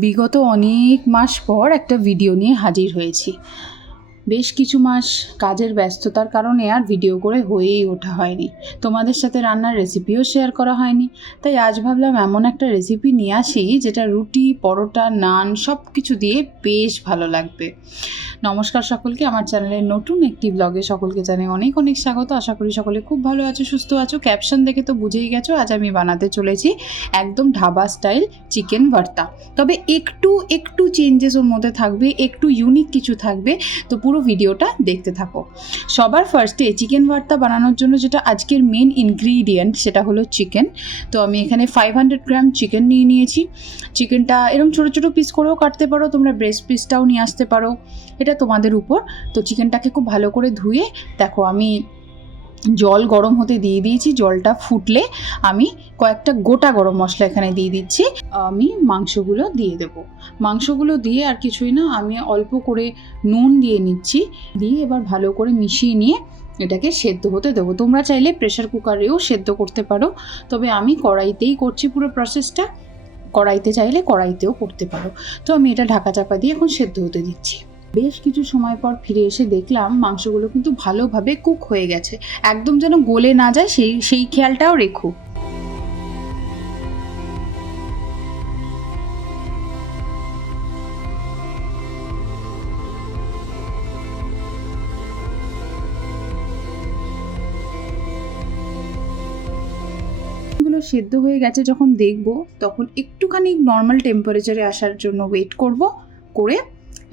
বিগত অনেক মাস পর একটা ভিডিও নিয়ে হাজির হয়েছি। বেশ কিছু মাস কাজের ব্যস্ততার কারণে আর ভিডিও করে হয়েই ওঠা হয়নি, তোমাদের সাথে রান্নার রেসিপিও শেয়ার করা হয়নি। তাই আজ ভাবলাম এমন একটা রেসিপি নিয়ে আসি যেটা রুটি, পরোটা, নান সব কিছু দিয়ে বেশ ভালো লাগবে। নমস্কার সকলকে, আমার চ্যানেলের নতুন একটি ব্লগে সকলকে জানাই অনেক অনেক স্বাগত। আশা করি সকলে খুব ভালো আছো, সুস্থ আছো। ক্যাপশন দেখে তো বুঝেই গেছো আজ আমি বানাতে চলেছি একদম ঢাবা স্টাইল চিকেন ভর্তা। তবে একটু চেঞ্জেস ওর মধ্যে থাকবে, একটু ইউনিক কিছু থাকবে। তো পুরো ভিডিওটা দেখতে থাকো। সবার ফার্স্টে চিকেন ভর্তা বানানোর জন্য যেটা আজকের মেন ইনগ্রিডিয়েন্ট সেটা হলো চিকেন। তো আমি এখানে 500 গ্রাম চিকেন নিয়ে নিয়েছি। চিকেনটা এরকম ছোটো ছোটো পিস করেও কাটতে পারো, তোমরা ব্রেস্ট পিসটাও নিয়ে আসতে পারো, এটা তোমাদের উপর। তো চিকেনটাকে খুব ভালো করে ধুয়ে দেখো আমি জল গরম হতে দিয়ে দিয়েছি। জলটা ফুটলে আমি কয়েকটা গোটা গরম মশলা এখানে দিয়ে দিচ্ছি। আমি মাংসগুলো দিয়ে দেব। মাংসগুলো দিয়ে আর কিছুই না, আমি অল্প করে নুন দিয়ে নিচ্ছি। দিয়ে এবার ভালো করে মিশিয়ে নিয়ে এটাকে সেদ্ধ হতে দেবো। তোমরা চাইলে প্রেশার কুকারেও সেদ্ধ করতে পারো, তবে আমি কড়াইতেই করছি পুরো প্রসেসটা। কড়াইতে চাইলে কড়াইতেও করতে পারো। তো আমি এটা ঢাকা চাপা দিয়ে এখন সেদ্ধ হতে দিচ্ছি। বেশ কিছু সময় পর ফিরে এসে দেখলাম মাংসগুলো কিন্তু ভালোভাবে কুক হয়ে গেছে, একদম যেন গলে না যায় সেই খেয়ালটাও রেখো। সেদ্ধ হয়ে গেছে যখন দেখব, তখন একটুখানি নর্মাল টেম্পারেচারে আসার জন্য ওয়েট করে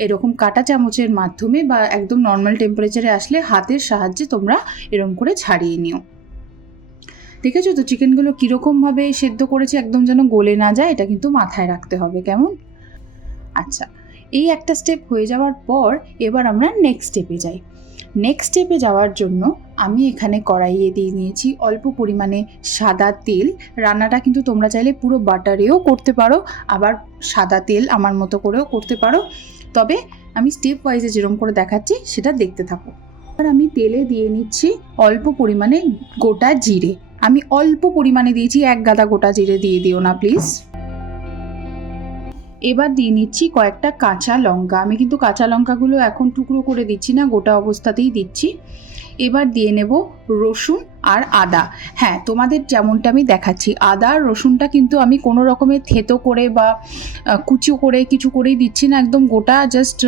এরকম কাঁটা চামচের মাধ্যমে বা একদম নর্মাল টেম্পারেচারে আসলে হাতের সাহায্যে তোমরা এরকম করে ছাড়িয়ে নিও। দেখেছো তো চিকেনগুলো কীরকমভাবে সেদ্ধ করেছে, একদম যেন গলে না যায়, এটা কিন্তু মাথায় রাখতে হবে। কেমন? আচ্ছা, এই একটা স্টেপ হয়ে যাওয়ার পর এবার আমরা নেক্সট স্টেপে যাই। নেক্সট স্টেপে যাওয়ার জন্য আমি এখানে কড়াইয়ে দিয়ে নিয়েছি অল্প পরিমাণে সাদা তেল। রান্নাটা কিন্তু তোমরা চাইলে পুরো বাটারেও করতে পারো, আবার সাদা তেল আমার মতো করেও করতে পারো। তবে আমি স্টেপ ওয়াইজে যেরকম করে দেখাচ্ছি সেটা দেখতে থাকো। এবার আমি তেলে দিয়ে নিচ্ছি অল্প পরিমাণে গোটা জিরে। আমি অল্প পরিমাণে দিয়েছি, এক গাদা গোটা জিরে দিয়ে দিও না প্লিজ। এবার দিয়ে নিচ্ছি কয়েকটা কাঁচা লঙ্কা। আমি কিন্তু কাঁচা লঙ্কাগুলো এখন টুকরো করে দিচ্ছি না, গোটা অবস্থাতেই দিচ্ছি। এবার দিয়ে নেব রসুন আর আদা। হ্যাঁ, তোমাদের যেমনটা আমি দেখাচ্ছি, আদা আর রসুনটা কিন্তু আমি কোনো রকমের থেতো করে বা কুচো করে কিছু করেই দিচ্ছি না, একদম গোটা জাস্ট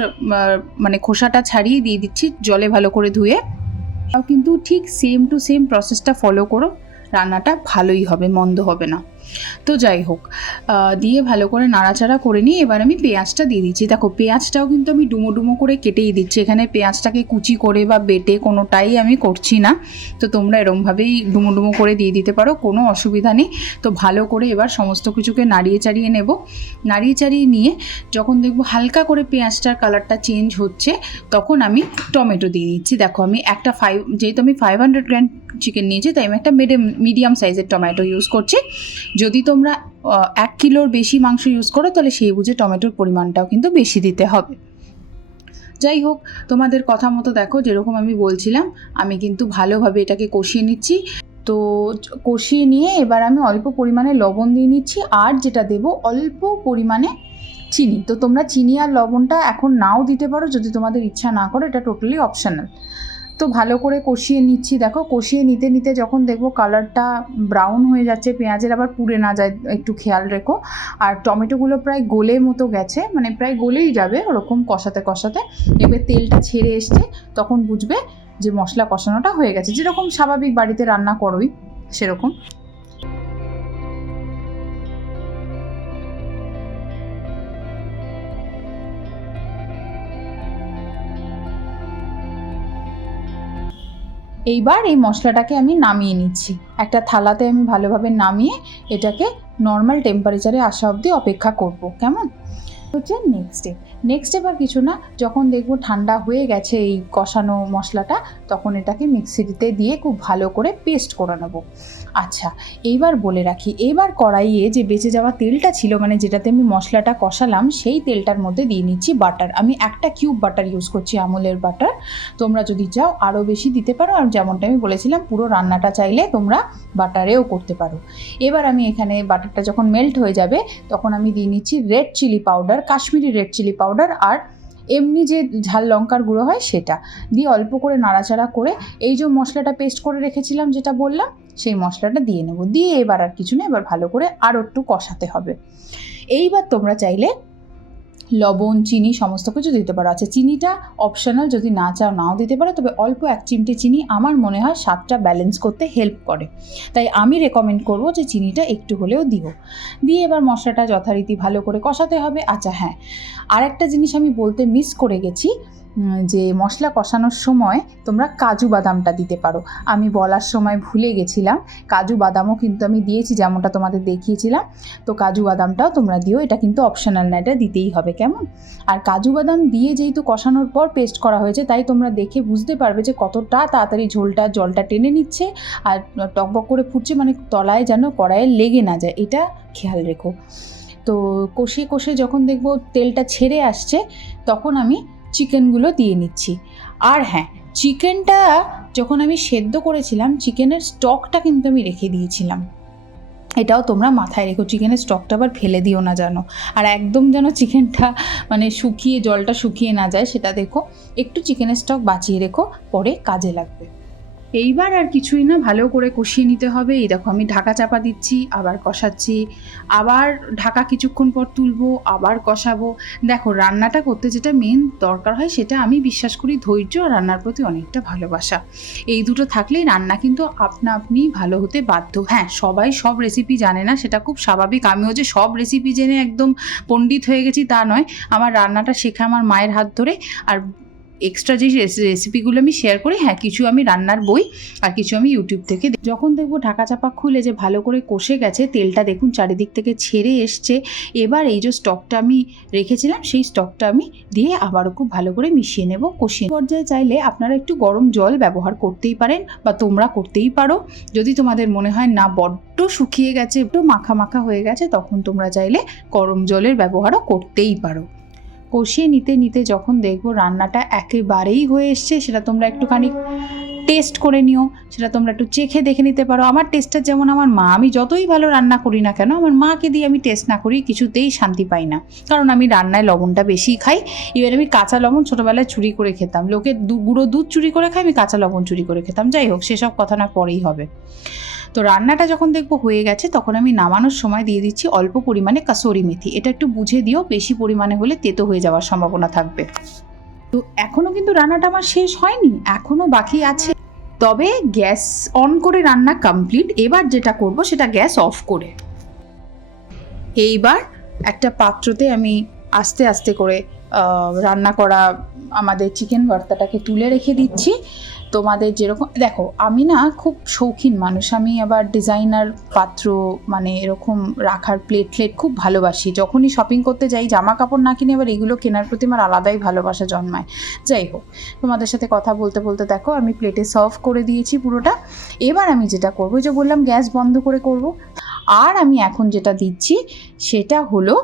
মানে খোসাটা ছাড়িয়ে দিয়ে দিচ্ছি জলে ভালো করে ধুয়ে। তাও কিন্তু ঠিক সেম টু সেম প্রসেসটা ফলো করো, রান্নাটা ভালোই হবে, মন্দ হবে না। তো যাই হোক, দিয়ে ভালো করে নাড়াচাড়া করে নিয়ে এবার আমি পেঁয়াজটা দিয়ে দিচ্ছি। দেখো পেঁয়াজটাও কিন্তু আমি ডুমো করে কেটেই দিচ্ছি, এখানে পেঁয়াজটাকে কুচি করে বা বেটে কোনোটাই আমি করছি না। তো তোমরা এরমভাবেই ডুমো করে দিয়ে দিতে পারো, কোনো অসুবিধা নেই। তো ভালো করে এবার সমস্ত কিছুকে নাড়িয়ে চাড়িয়ে নেব। নাড়িয়ে চাড়িয়ে নিয়ে যখন দেখবো হালকা করে পেঁয়াজটার কালারটা চেঞ্জ হচ্ছে, তখন আমি টমেটো দিয়ে দিচ্ছি। দেখো আমি যেহেতু আমি 500 গ্রাম চিকেন নিয়েছি, তাই আমি একটা মিডিয়াম সাইজের টমেটো ইউজ করছি। যদি তোমরা 1 কিলোর বেশি মাংস ইউজ করো তাহলে সেই বুঝে টমেটোর পরিমাণটাও কিন্তু বেশি দিতে হবে। যাই হোক, তোমাদের কথা মতো দেখো যেরকম আমি বলছিলাম, আমি কিন্তু ভালোভাবে এটাকে কষিয়ে নিচ্ছি। তো কষিয়ে নিয়ে এবার আমি অল্প পরিমাণে লবণ দিয়ে নিচ্ছি, আর যেটা দেব অল্প পরিমাণে চিনি। তো তোমরা চিনি আর লবণটা এখন নাও দিতে পারো যদি তোমাদের ইচ্ছা না করো, এটা টোটালি অপশনাল। তো ভালো করে কষিয়ে নিচ্ছি। দেখো কষিয়ে নিতে নিতে যখন দেখবো কালারটা ব্রাউন হয়ে যাচ্ছে, পেঁয়াজের আবার পুড়ে না যায় একটু খেয়াল রেখো। আর টমেটোগুলো প্রায় গলে মতো গেছে, মানে প্রায় গলেই যাবে, ওরকম কষাতে দেখবে তেলটা ছেড়ে এসছে, তখন বুঝবে যে মশলা কষানোটা হয়ে গেছে, যেরকম স্বাভাবিক বাড়িতে রান্না করোই সেরকম। এইবার এই মশলাটাকে আমি নামিয়ে নিচ্ছি একটা থালাতে। আমি ভালোভাবে নামিয়ে এটাকে নর্মাল টেম্পারেচারে আসা অবধি অপেক্ষা করব। কেমন? হচ্ছে নেক্সট স্টেপ আর কিছু না, যখন দেখবো ঠান্ডা হয়ে গেছে এই কষানো মশলাটা, তখন এটাকে মিক্সিতে দিয়ে খুব ভালো করে পেস্ট করে নেবো। আচ্ছা, এইবার বলে রাখি, এবার কড়াইয়ে যে বেঁচে যাওয়া তেলটা ছিল, মানে যেটাতে আমি মশলাটা কষালাম, সেই তেলটার মধ্যে দিয়ে নিচ্ছি বাটার। আমি 1 কিউব বাটার ইউজ করছি, আমুলের বাটার। তোমরা যদি চাও আরও বেশি দিতে পারো, আর যেমনটা আমি বলেছিলাম পুরো রান্নাটা চাইলে তোমরা বাটারেও করতে পারো। এবার আমি এখানে বাটারটা যখন মেল্ট হয়ে যাবে, তখন আমি দিয়ে নিচ্ছি red chilli powder, Kashmiri red chilli powder, আর এমনি যে ঝাল লঙ্কার গুঁড়ো হয় সেটা দিয়ে অল্প করে নাড়াচাড়া করে এই যে মশলাটা পেস্ট করে রেখেছিলাম যেটা বললাম, সেই মশলাটা দিয়ে নেব। দিয়ে এবার আর কিছু না, এবার ভালো করে আরও একটু কষাতে হবে। এইবার তোমরা চাইলে লবণ, চিনি সমস্ত কিছু দিতে পারো। আচ্ছা, চিনিটা অপশনাল, যদি না চাও নাও দিতে পারো, তবে অল্প 1 চিমটে চিনি আমার মনে হয় স্বাদটা ব্যালেন্স করতে হেল্প করে, তাই আমি রেকমেন্ড করবো যে চিনিটা একটু হলেও দিও। দিয়ে এবার মশলাটা যথারীতি ভালো করে কষাতে হবে। আচ্ছা হ্যাঁ, আর একটা জিনিস আমি বলতে মিস করে গেছি, যে মশলা কষানোর সময় তোমরা কাজু বাদামটা দিতে পারো। আমি বলার সময় ভুলে গেছিলাম, কাজু বাদামও কিন্তু আমি দিয়েছি, যেমনটা তোমাদের দেখিয়েছিলাম। তো কাজু বাদামটাও তোমরা দিও, এটা কিন্তু অপশনাল না, এটা দিতেই হবে, কেমন? আর কাজু বাদাম দিয়ে যেহেতু কষানোর পর পেস্ট করা হয়েছে, তাই তোমরা দেখে বুঝতে পারবে যে কতটা তাড়াতাড়ি জলটা টেনে নিচ্ছে আর টকবক করে ফুটছে, মানে তলায় যেন কড়াইয়ে লেগে না যায়, এটা খেয়াল রেখো। তো কষে যখন দেখবো তেলটা ছেড়ে আসছে, তখন আমি চিকেনগুলো দিয়ে নিচ্ছি। আর হ্যাঁ, চিকেনটা যখন আমি সেদ্ধ করেছিলাম, চিকেনের স্টকটা কিন্তু আমি রেখে দিয়েছিলাম, এটাও তোমরা মাথায় রেখো, চিকেনের স্টকটা আবার ফেলে দিও না জানো। আর একদম যেন চিকেনটা মানে জলটা শুকিয়ে না যায়, সেটা দেখো। একটু চিকেনের স্টক বাঁচিয়ে রেখো, পরে কাজে লাগবে। এইবার আর কিছুই না, ভালো করে কষিয়ে নিতে হবে। এই দেখো, আমি ঢাকা চাপা দিচ্ছি, আবার কষাচ্ছি, আবার ঢাকা কিছুক্ষণ পর তুলবো, আবার কষাবো। দেখো, রান্নাটা করতে যেটা মেন দরকার হয়, সেটা আমি বিশ্বাস করি ধৈর্য আর রান্নার প্রতি অনেকটা ভালোবাসা। এই দুটো থাকলেই রান্না কিন্তু আপনি ভালো হতে বাধ্য। হ্যাঁ, সবাই সব রেসিপি জানে না, সেটা খুব স্বাভাবিক। আমিও যে সব রেসিপি জেনে একদম পণ্ডিত হয়ে গেছি তা নয়। আমার রান্নাটা শেখা আমার মায়ের হাত ধরে, আর এক্সট্রা যে রেসিপিগুলো আমি শেয়ার করি, হ্যাঁ কিছু আমি রান্নার বই আর কিছু আমি ইউটিউব থেকে। যখন দেখবো ঢাকা চাপা খুলে যে ভালো করে কষে গেছে, তেলটা দেখুন চারিদিক থেকে ছেড়ে এসছে, এবার এই যে স্টকটা আমি রেখেছিলাম, সেই স্টকটা আমি দিয়ে আবারও খুব ভালো করে মিশিয়ে নেব। কষিয়ে পর্যায়ে চাইলে আপনারা একটু গরম জল ব্যবহার করতেই পারেন, বা তোমরা করতেই পারো। যদি তোমাদের মনে হয় না বড্ড শুকিয়ে গেছে, একটু মাখা মাখা হয়ে গেছে, তখন তোমরা চাইলে গরম জলের ব্যবহারও করতেই পারো। কষিয়ে নিতে যখন দেখবো রান্নাটা একেবারেই হয়ে এসছে, সেটা তোমরা একটুখানি টেস্ট করে নিও, সেটা তোমরা একটু চেখে দেখে নিতে পারো। আমার টেস্টটা যেমন আমার মা, আমি যতই ভালো রান্না করি না কেন, আমার মাকে দিয়ে আমি টেস্ট না করি কিছুতেই শান্তি পাই না, কারণ আমি রান্নায় লবণটা বেশি খাই। এবার আমি কাঁচা লবণ ছোটোবেলায় চুরি করে খেতাম, লোকে গুঁড়ো দুধ চুরি করে খায়, আমি কাঁচা লবণ চুরি করে খেতাম। যাই হোক, সেসব কথা না পরেই হবে। তো রান্নাটা যখন দেখবো হয়ে গেছে, তখন আমি নামানোর সময় দিয়ে দিচ্ছি অল্প পরিমাণে কাসুরি মেথি। এটা একটু বুঝে দিও, বেশি পরিমাণে হলে তেতো হয়ে যাওয়ার সম্ভাবনা থাকবে। তো এখনও কিন্তু রান্নাটা আমার শেষ হয়নি, এখনও বাকি আছে। তবে গ্যাস অন করে রান্না কমপ্লিট। এবার যেটা করব সেটা গ্যাস অফ করে এইবার একটা পাত্রতে আমি আস্তে আস্তে করে রান্না করা আমাদের চিকেন ভর্তাটাকে তুলে রেখে দিচ্ছি। তোমাদের যেরকম, দেখো আমি না খুব শৌখিন মানুষ, আমি আবার ডিজাইনার পাত্র মানে এরকম রাখার প্লেট খুব ভালোবাসি। যখনই শপিং করতে যাই, জামা কাপড় না কিনে আবার এগুলো কেনার প্রতি আমার আলাদাই ভালোবাসা জন্মায়। যাই হোক, তোমাদের সাথে কথা বলতে বলতে দেখো আমি প্লেটে সার্ভ করে দিয়েছি পুরোটা। এবার আমি যেটা করবো, যে বললাম গ্যাস বন্ধ করে করব, আর আমি এখন যেটা দিচ্ছি সেটা হলো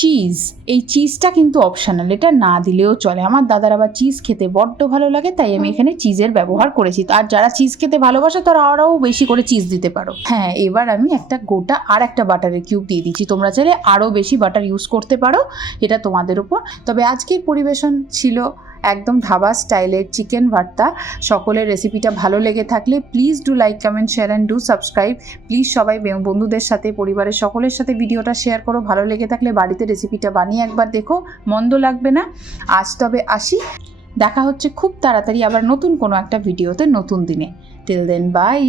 চিজ। এই চিজটা কিন্তু অপশনাল, এটা না দিলেও চলে। আমার দাদার আবার চিজ খেতে বড্ড ভালো লাগে, তাই আমি এখানে চিজের ব্যবহার করেছি। আর যারা চিজ খেতে ভালোবাসে তারা আরও বেশি করে চিজ দিতে পারো। হ্যাঁ, এবার আমি একটা গোটা আর একটা বাটারের কিউব দিয়ে দিচ্ছি। তোমরা চাইলে আরও বেশি বাটার ইউজ করতে পারো, এটা তোমাদের উপর। তবে আজকের পরিবেশন ছিল একদম ধাবা স্টাইলের চিকেন ভর্তা। সকলের রেসিপিটা ভালো লেগে থাকলে please do like, comment, share and do subscribe. Please সবাই বন্ধুদের সাথে, পরিবারের সকলের সাথে ভিডিওটা শেয়ার করো। ভালো লেগে থাকলে বাড়িতে রেসিপিটা বানিয়ে একবার দেখো, মন্দ লাগবে না। আজ তবে আসি, দেখা হচ্ছে খুব তাড়াতাড়ি আবার নতুন কোনো একটা ভিডিওতে নতুন দিনে। Till then, by.